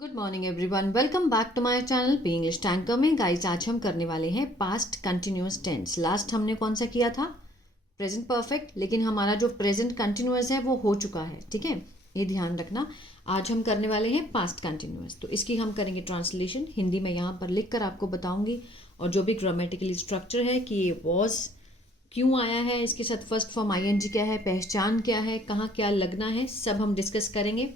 Good morning everyone, welcome back to my channel P English tanker में। Guys, आज हम करने वाले हैं पास्ट कंटिन्यूअस टेंस। लास्ट हमने कौन सा किया था? प्रेजेंट परफेक्ट, लेकिन हमारा जो प्रेजेंट कंटिन्यूअस है वो हो चुका है, ठीक है, ये ध्यान रखना। आज हम करने वाले हैं पास्ट कंटिन्यूअस, तो इसकी हम करेंगे ट्रांसलेशन। हिंदी में यहाँ पर लिख कर आपको बताऊंगी, और जो भी ग्रामेटिकली स्ट्रक्चर है कि ये वॉज क्यों आया है, इसके साथ फर्स्ट फॉर्म आईएनजी क्या है, पहचान क्या है, कहाँ क्या लगना है, सब हम डिस्कस करेंगे।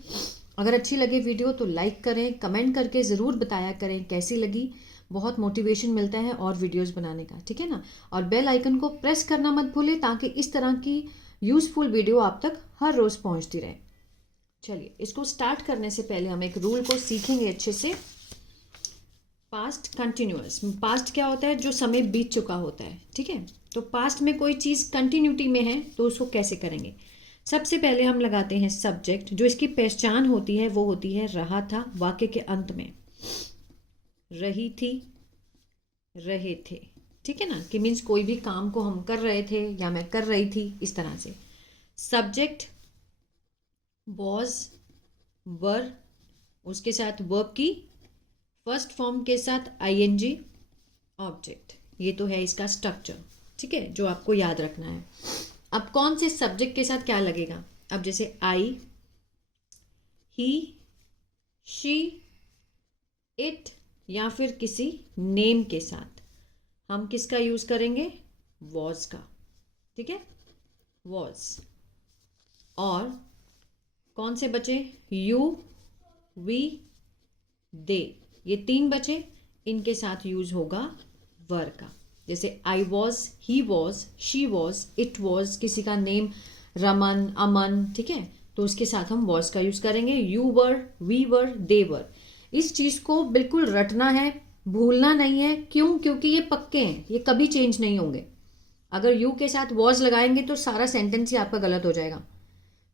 अगर अच्छी लगे वीडियो तो लाइक करें, कमेंट करके ज़रूर बताया करें कैसी लगी। बहुत मोटिवेशन मिलता है और वीडियोस बनाने का, ठीक है ना। और बेल आइकन को प्रेस करना मत भूलें, ताकि इस तरह की यूज़फुल वीडियो आप तक हर रोज़ पहुंचती रहे। चलिए, इसको स्टार्ट करने से पहले हम एक रूल को सीखेंगे अच्छे से। पास्ट कंटिन्यूअस, पास्ट क्या होता है? जो समय बीत चुका होता है, ठीक है। तो पास्ट में कोई चीज़ कंटिन्यूटी में है तो उसको कैसे करेंगे? सबसे पहले हम लगाते हैं सब्जेक्ट। जो इसकी पहचान होती है वो होती है रहा था, वाक्य के अंत में। रही थी, रहे थे, ठीक है ना, कि मीन्स कोई भी काम को हम कर रहे थे या मैं कर रही थी, इस तरह से। सब्जेक्ट वॉज, वर, उसके साथ वर्ब की फर्स्ट फॉर्म के साथ आईएनजी, ऑब्जेक्ट। ये तो है इसका स्ट्रक्चर, ठीक है, जो आपको याद रखना है। अब कौन से सब्जेक्ट के साथ क्या लगेगा? अब जैसे आई, ही, शी, इट, या फिर किसी नेम के साथ हम किसका यूज करेंगे? वॉज का, ठीक है, वॉज। और कौन से बचे? यू, वी, दे, ये तीन बचे। इनके साथ यूज होगा वर का। जैसे आई was, he was, she was, it was, किसी का नेम रमन, अमन, ठीक है, तो उसके साथ हम वॉज का यूज करेंगे। You were, we were, they वर। इस चीज को बिल्कुल रटना है, भूलना नहीं है। क्यों? क्योंकि ये पक्के हैं, ये कभी चेंज नहीं होंगे। अगर यू के साथ वॉज लगाएंगे तो सारा सेंटेंस ही आपका गलत हो जाएगा।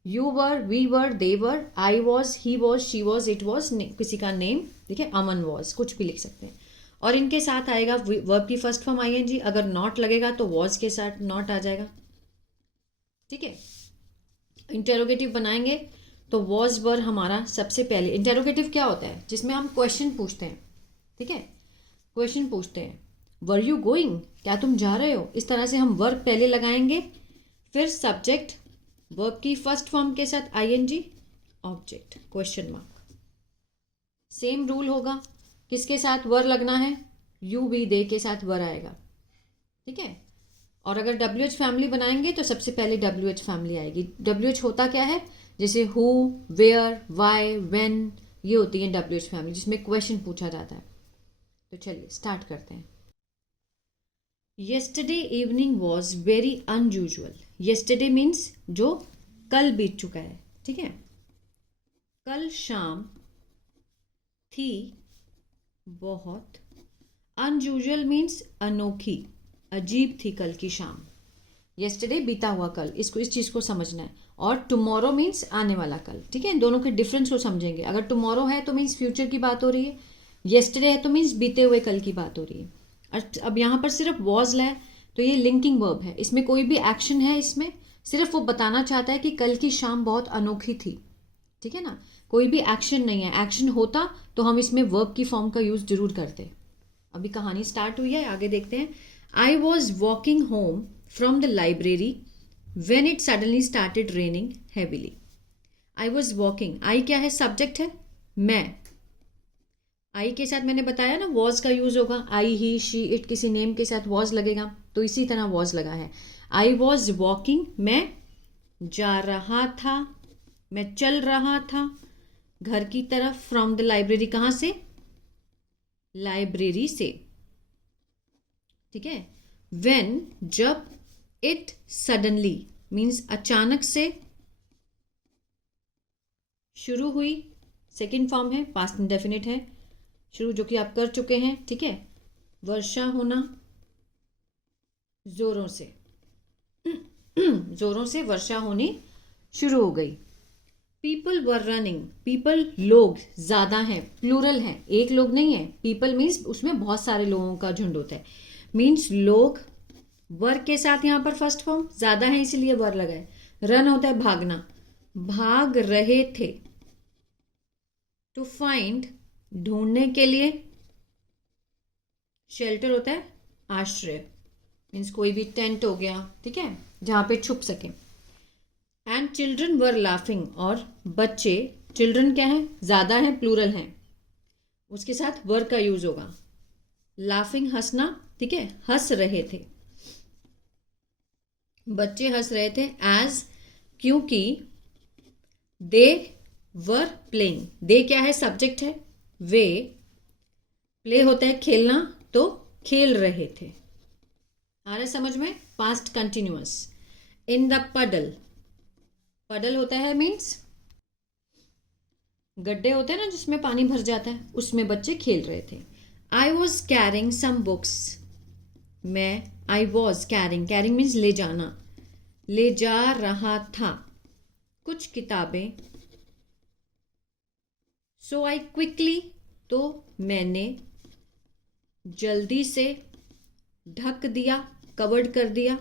You were, we were, they were, I was, he was, she was, it was, किसी का नेम, ठीक है, अमन वॉज, कुछ भी लिख सकते हैं। और इनके साथ आएगा वर्ब की फर्स्ट फॉर्म आईएनजी। अगर नॉट लगेगा तो वॉज के साथ नॉट आ जाएगा, ठीक है। इंटेरोगेटिव बनाएंगे तो वॉज वर हमारा सबसे पहले। इंटेरोगेटिव क्या होता है? जिसमें हम क्वेश्चन पूछते हैं, ठीक है, क्वेश्चन पूछते हैं। वर यू गोइंग, क्या तुम जा रहे हो? इस तरह से हम वर्ब पहले लगाएंगे, फिर सब्जेक्ट, वर्ब की फर्स्ट फॉर्म के साथ ING, object, question mark. Same rule होगा, किसके साथ वर लगना है? यू, वी, दे के साथ वर आएगा, ठीक है। और अगर WH फैमिली बनाएंगे तो सबसे पहले WH फैमिली आएगी। WH होता क्या है? जैसे हु, वेयर, वाई, व्हेन, ये होती है WH फैमिली, जिसमें क्वेश्चन पूछा जाता है। तो चलिए स्टार्ट करते हैं। Yesterday evening was very unusual. Yesterday means जो कल बीत चुका है, ठीक है। कल शाम थी बहुत। अनयूजुअल मीन्स अनोखी, अजीब थी कल की शाम। येस्टरडे बीता हुआ कल, इसको, इस चीज़ को समझना है। और टुमारो मीन्स आने वाला कल, ठीक है। इन दोनों के डिफरेंस को समझेंगे। अगर टुमारो है तो मीन्स फ्यूचर की बात हो रही है, येस्टरडे है तो मीन्स बीते हुए कल की बात हो रही है। अब यहाँ पर सिर्फ वॉज है तो ये लिंकिंग वर्ब है, इसमें कोई भी एक्शन है, इसमें सिर्फ वो बताना चाहता है कि कल की शाम बहुत अनोखी थी, ठीक है ना। कोई भी एक्शन नहीं है। एक्शन होता तो हम इसमें वर्ब की फॉर्म का यूज जरूर करते। अभी कहानी स्टार्ट हुई है, आगे देखते हैं। I was walking home from the library when it suddenly started raining heavily. I was walking, I क्या है? सब्जेक्ट है, मैं। आई के साथ मैंने बताया ना वॉज का यूज होगा। आई, ही, शी, इट, किसी नेम के साथ वॉज लगेगा, तो इसी तरह वॉज लगा है। आई वॉज वॉकिंग, मैं जा रहा था, मैं चल रहा था घर की तरफ। फ्रॉम द लाइब्रेरी, कहाँ से? लाइब्रेरी से, ठीक है। वेन, जब, इट सडनली मीन्स अचानक से शुरू हुई, सेकेंड फॉर्म है, पास्ट इंडेफिनिट है, शुरू जो कि आप कर चुके हैं, ठीक है। वर्षा होना, जोरों से जोरों से वर्षा होनी शुरू हो गई। पीपल वर रनिंग, पीपल लोग ज्यादा हैं, प्लूरल है, एक लोग नहीं है। पीपल मीन्स उसमें बहुत सारे लोगों का झुंड होता है, मीन्स लोग। वर के साथ यहाँ पर फर्स्ट फॉर्म ज्यादा है इसलिए वर लगा है। रन होता है भागना, भाग रहे थे। टू फाइंड ढूंढने के लिए, शेल्टर होता है आश्रय, मीन्स कोई भी टेंट हो गया, ठीक है, जहाँ पे छुप सके। एंड चिल्ड्रन वर लाफिंग, और बच्चे, चिल्ड्रन क्या है, ज़्यादा है, प्लूरल है, उसके साथ वर का यूज होगा। लाफिंग हंसना, ठीक है, हंस रहे थे, बच्चे हंस रहे थे। एज, क्योंकि, दे वर प्लेइंग, दे क्या है, सब्जेक्ट है, वे, प्ले होता है खेलना, तो खेल रहे थे। आ रहा है समझ में, पास्ट कंटिन्यूअस। इन द पडल, पडल होता है मीन्स गड्ढे होते हैं ना जिसमें पानी भर जाता है, उसमें बच्चे खेल रहे थे। I was carrying some books, मैं, I was carrying, carrying means ले जाना, ले जा रहा था कुछ किताबें। सो आई क्विकली, तो मैंने जल्दी से, ढक दिया, कवर्ड कर दिया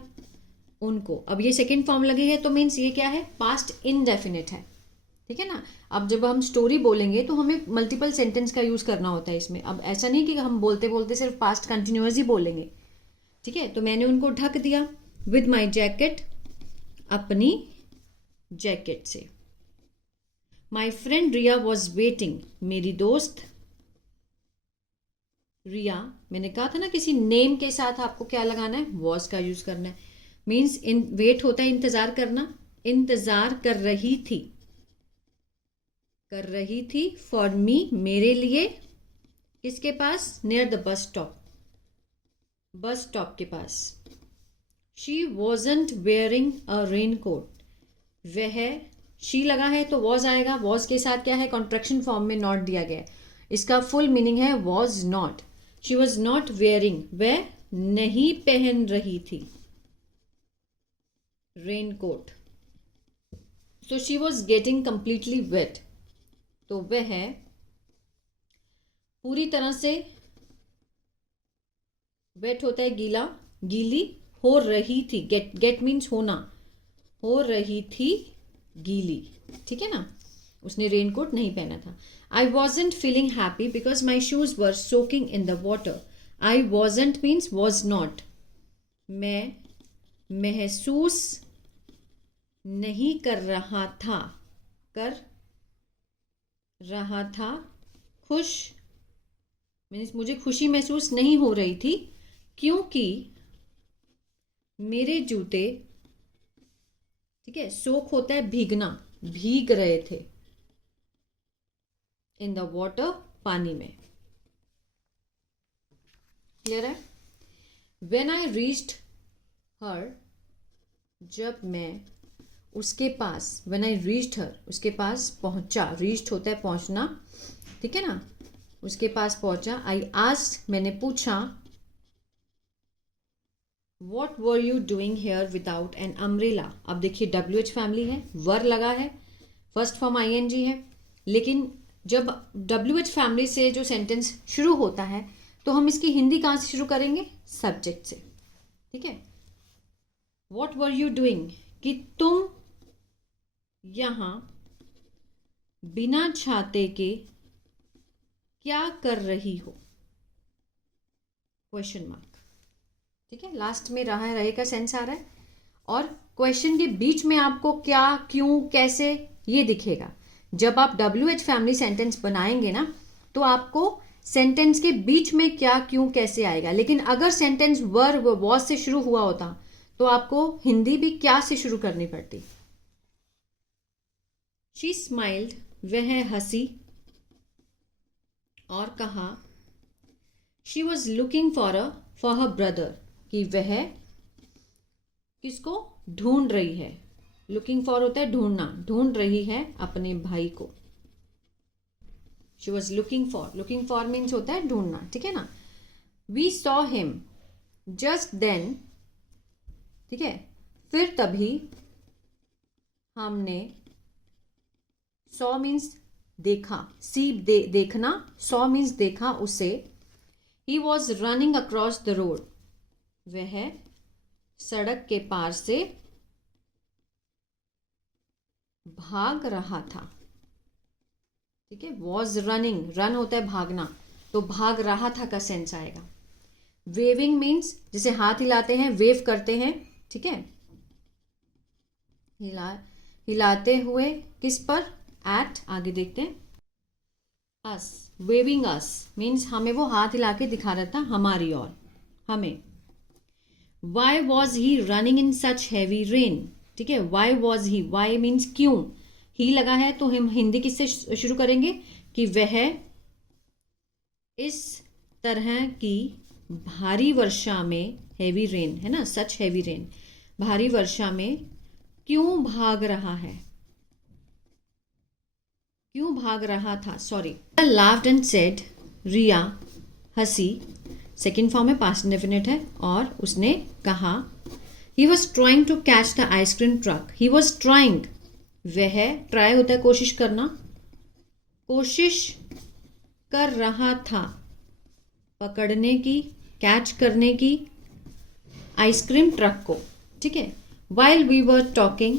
उनको। अब ये सेकेंड फॉर्म लगी है तो मीन्स ये क्या है, पास्ट इनडेफिनिट है, ठीक है ना। अब जब हम स्टोरी बोलेंगे तो हमें मल्टीपल सेंटेंस का यूज़ करना होता है इसमें। अब ऐसा नहीं कि हम बोलते बोलते सिर्फ पास्ट कंटिन्यूअस ही बोलेंगे, ठीक है। तो मैंने उनको ढक दिया विद माई जैकेट, अपनी जैकेट से। My friend Riya was waiting, मेरी दोस्त रिया, मैंने कहा था ना किसी नेम के साथ आपको क्या लगाना है, वॉज का यूज करना है। मीन्स इन, वेट होता है इंतजार करना, इंतजार कर रही थी, कर रही थी, फॉर मी, मेरे लिए, किसके पास, near the bus stop, bus stop के पास। She wasn't wearing a raincoat, वह, शी लगा है तो वॉज आएगा, वॉज के साथ क्या है, कॉन्ट्रैक्शन फॉर्म में नॉट दिया गया है, इसका फुल मीनिंग है was not. She was not wearing, वह नहीं पहन रही थी rain coat. So she was getting completely wet, तो वह पूरी तरह से, वेट होता है गीला, गीली हो रही थी, गेट, गेट मीन्स होना, हो रही थी गीली, ठीक है ना, उसने रेनकोट नहीं पहना था। I wasn't feeling happy because my shoes were soaking in the water. I wasn't means was not, मैं महसूस नहीं कर रहा था, कर रहा था, खुश मीन्स मुझे खुशी महसूस नहीं हो रही थी, क्योंकि मेरे जूते, ठीक है, सोक होता है भीगना, भीग रहे थे, इन द वाटर, पानी में। क्लियर है। वेन आई रीच्ड हर, जब मैं उसके पास, वेन आई रीच्ड हर, उसके पास पहुंचा, रीच्ड होता है पहुंचना, ठीक है ना, उसके पास पहुंचा। आई आस्क्ड, मैंने पूछा, what were you doing here without an umbrella. अब देखिए WH फैमिली है, वर लगा है, फर्स्ट फॉर्म ING है, लेकिन जब WH फैमिली से जो सेंटेंस शुरू होता है तो हम इसकी हिंदी कहाँ से शुरू करेंगे, सब्जेक्ट से, ठीक है। वॉट वर यू डूइंग, कि तुम यहाँ बिना छाते के क्या कर रही हो, क्वेश्चन मार्क, ठीक है। लास्ट में रहा है, रहे का सेंस आ रहा है, और क्वेश्चन के बीच में आपको क्या, क्यों, कैसे, ये दिखेगा। जब आप WH फैमिली सेंटेंस बनाएंगे ना तो आपको सेंटेंस के बीच में क्या, क्यों, कैसे आएगा। लेकिन अगर सेंटेंस वर वॉज से शुरू हुआ होता तो आपको हिंदी भी क्या से शुरू करनी पड़ती। शी स्माइल्ड, वह हंसी, और कहा, she was looking for her brother, कि वह किसको ढूंढ रही है, लुकिंग फॉर होता है ढूंढना, ढूंढ रही है अपने भाई को। She was looking for means होता है ढूंढना, ठीक है ना। We saw him just then, ठीक है, फिर तभी हमने, सॉ मीन्स देखा, सी देखना, सॉ मीन्स देखा उसे। He was running across the road, वह सड़क के पार से भाग रहा था, ठीक है। वॉज रनिंग, रन होता है भागना, तो भाग रहा था का सेंस आएगा। वेविंग मीन्स जैसे हाथ हिलाते हैं, वेव करते हैं, ठीक है। हिलाते हुए किस पर, एट, आगे देखते हैं, अस, वेविंग अस मीन्स हमें वो हाथ हिला के दिखा रहा था हमारी ओर, हमें। Why was he running in such heavy rain, ठीक है। Why was he, why means क्यों, ही लगा है तो हम हिंदी किससे शुरू करेंगे कि वह इस तरह की भारी वर्षा में, हैवी रेन है ना, सच हैवी रेन, भारी वर्षा में क्यों भाग रहा है, क्यों भाग रहा था, sorry. Laughed and said, Riya हंसी, सेकेंड फॉर्म में पास्ट इंडेफिनिट है, और उसने कहा, he was trying to catch the ice cream truck, he was trying, वह, ट्राई होता है कोशिश करना, कोशिश कर रहा था पकड़ने की, कैच करने की आइसक्रीम ट्रक को, ठीक है। वाइल वी वर टॉकिंग,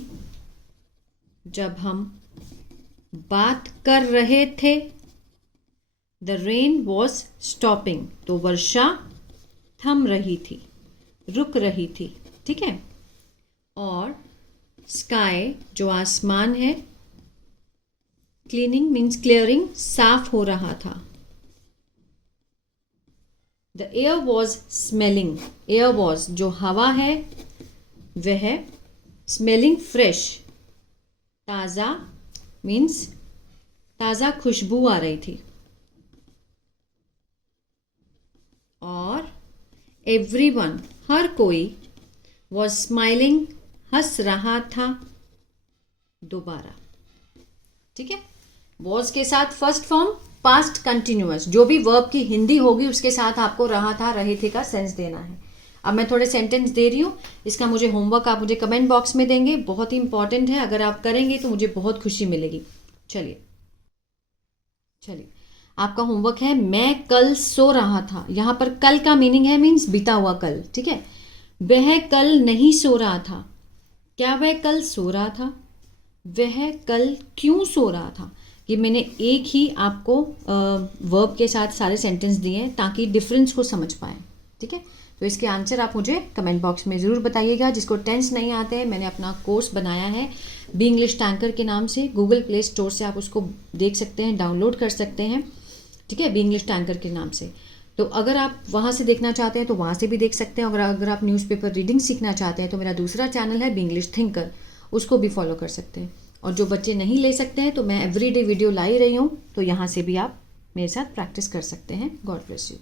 जब हम बात कर रहे थे, द रेन वॉज स्टॉपिंग, तो वर्षा थम रही थी, रुक रही थी, ठीक है। और स्काई जो आसमान है, क्लीनिंग मीन्स क्लियरिंग, साफ हो रहा था। The air was smelling, air was जो हवा है वह स्मेलिंग फ्रेश, ताज़ा मीन्स ताज़ा खुशबू आ रही थी। और एवरीवन हर कोई, वॉज स्माइलिंग हंस रहा था दोबारा, ठीक है। वॉज के साथ फर्स्ट फॉर्म पास्ट कंटिन्यूअस, जो भी वर्ब की हिंदी होगी उसके साथ आपको रहा था, रहे थे का सेंस देना है। अब मैं थोड़े सेंटेंस दे रही हूँ, इसका मुझे होमवर्क आप मुझे कमेंट बॉक्स में देंगे, बहुत ही इंपॉर्टेंट है, अगर आप करेंगे तो मुझे बहुत खुशी मिलेगी। चलिए आपका होमवर्क है, मैं कल सो रहा था। यहाँ पर कल का मीनिंग है मीन्स बीता हुआ कल, ठीक है। वह कल नहीं सो रहा था, क्या वह कल सो रहा था, वह कल क्यों सो रहा था। ये मैंने एक ही आपको वर्ब के साथ सारे सेंटेंस दिए हैं ताकि डिफरेंस को समझ पाए, ठीक है। तो इसके आंसर आप मुझे कमेंट बॉक्स में ज़रूर बताइएगा। जिसको टेंस नहीं आते हैं, मैंने अपना कोर्स बनाया है बी इंग्लिश टैंकर के नाम से, गूगल प्ले स्टोर से आप उसको देख सकते हैं, डाउनलोड कर सकते हैं, ठीक है, बी इंग्लिश टैंकर के नाम से। तो अगर आप वहाँ से देखना चाहते हैं तो वहाँ से भी देख सकते हैं। अगर आप न्यूज़पेपर रीडिंग सीखना चाहते हैं तो मेरा दूसरा चैनल है बी इंग्लिश थिंकर, उसको भी फॉलो कर सकते हैं। और जो बच्चे नहीं ले सकते हैं तो मैं एवरीडे वीडियो ला ही रही हूँ, तो यहाँ से भी आप मेरे साथ प्रैक्टिस कर सकते हैं। God bless you.